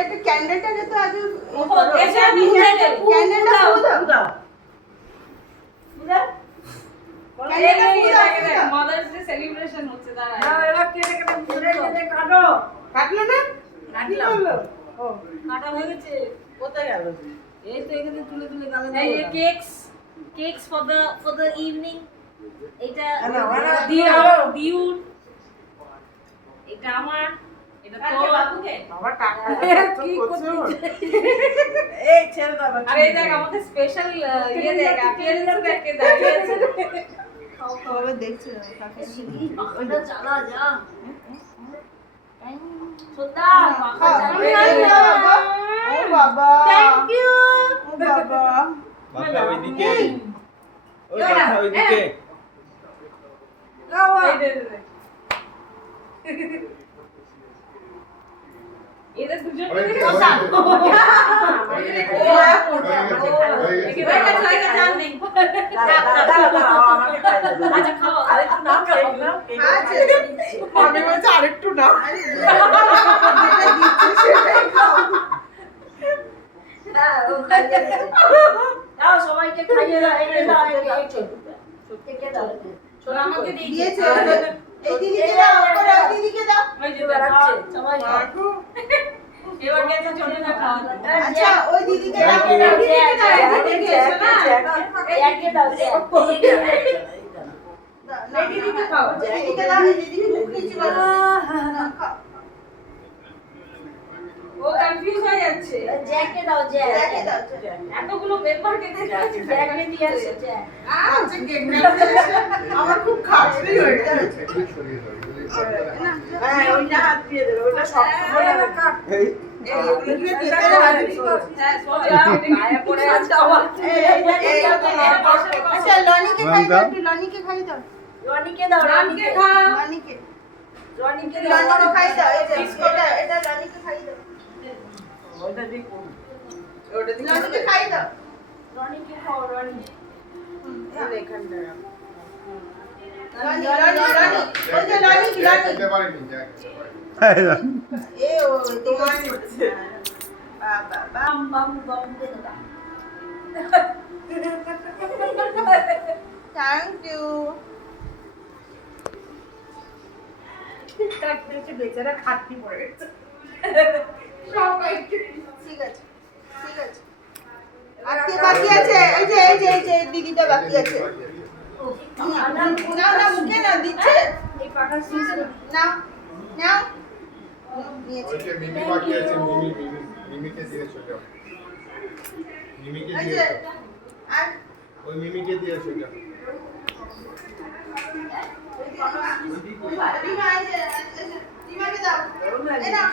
একটা ক্যান্ডেলটা তো আগে মাদার্স ডে সেলিব্রেশন হচ্ছে দাঁড়া এবার কেটে কাটো কাটলো না কাটা হয়ে গেছে কোথায় গেল এই তো এখানে তুলে গালে এই কেকস ফর দ্য ইভিনিং এটা দিউর এটা আমার এটা তো বাবুকে বাবা টাকা কি করছিস এই ছেড়ে দাও আরে এই দেখ আমাদের স্পেশাল ইয়ে দেখ অ্যাপিয়ারেন্স দেখে দাঁড়িয়ে আছে বাবা দেখছে কাকে ওটা চালা যা সোদা ও বাবা থ্যাংক ইউ ও বাবা বাবা ওইদিকে ওই বাবা ওইদিকে এই দে এরা দুজন মিলে কথা আচ্ছা খাও আরেকটু নাম খাও আমি বলছি আরেকটু না যেটা দিচ্ছে সেটাই খাও দাও সবাইকে খাইয়ে দাও এই দাও সত্যিকে দাও সোনা আমাকে দিয়েছে এই দিদিকে দাও ওরা ওই দিদিকে দাও ওই যে রাখছে সবাই মাগো এবার গেছে চলে না খাওয়া আচ্ছা ওই দিদিকে দাও দিদিকে খাও দিদিকে দাও দিদিকে মুখ নিচে করো খাও ও কনফিউজ হয়ে যাচ্ছে জ্যাকে দাও জ্যাকে দাও এতগুলো মেম্বার কেটে যাচ্ছে জ্যাকে দিয়ে আসছে আচ্ছা কেক আমার খুব খাটনি হয়ে গেছে হ্যাঁ ওইটা হাত দিয়ে দেবে ওটা শক্ত করে কাট এই এগুলো দিয়ে দিতে হবে হ্যাঁ সোজা গায়ে পড়ে আছে আমার আচ্ছা লনিকে খাই দাও একটু লনিকে খাই দাও রনিকে দাও রামকে খা লনিকে রনিকে লনিকে খাই দাও এই যে এটা লনিকে খাই দাও ওটা দিয়ে কোন ওটা দিয়ে লনিকে খাই দাও রনিকে খাও রনি এই এখানটা লনি ওই যে লনি খেতে পারিনি যা খেতে পারিনি এ ও তোমার বাবা বাম বাম বাম দে দাও থ্যাংক ইউ কাটতে বেচারা খাটনি পড়ে গেছে ঠিক আছে ঠিক আছে আর কে বাকি আছে এই যে দিদিটা বাকি আছে না মুখে না দিচ্ছে এই পাটা সিজন নাও নাও নিয়েছি ওই যে মিমি বাকি আছে মিমিকে দিয়ে চলে যাও মিমিকে এই দিয়ে যে আর ওই মিমিকে দিয়ে চলে যাও রিমা এই যে রিমাকে দাও এই নাও